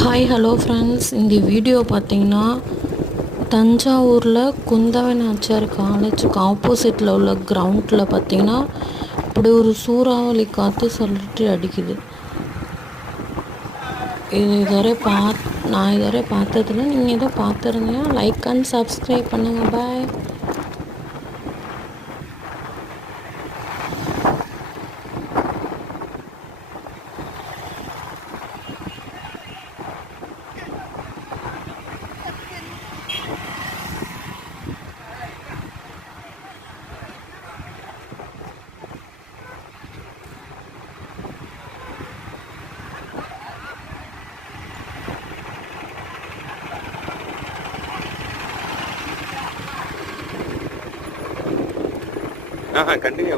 Hi hello friends, இந்த video பார்த்தீங்கன்னா தஞ்சாவூரில் குந்தவை நாச்சியார் காலேஜுக்கு ஆப்போசிட்டில் உள்ள கிரவுண்டில் பார்த்தீங்கன்னா இப்படி ஒரு சூறாவளி காற்று சொல்லிட்டு அடிக்குது. இது நான் இதுவரை பார்த்ததில்ல. நீங்கள் எதோ பார்த்துருந்தீங்கன்னா லைக் அண்ட் சப்ஸ்கிரைப் பண்ணுங்கள். பாய். கண்டினியூ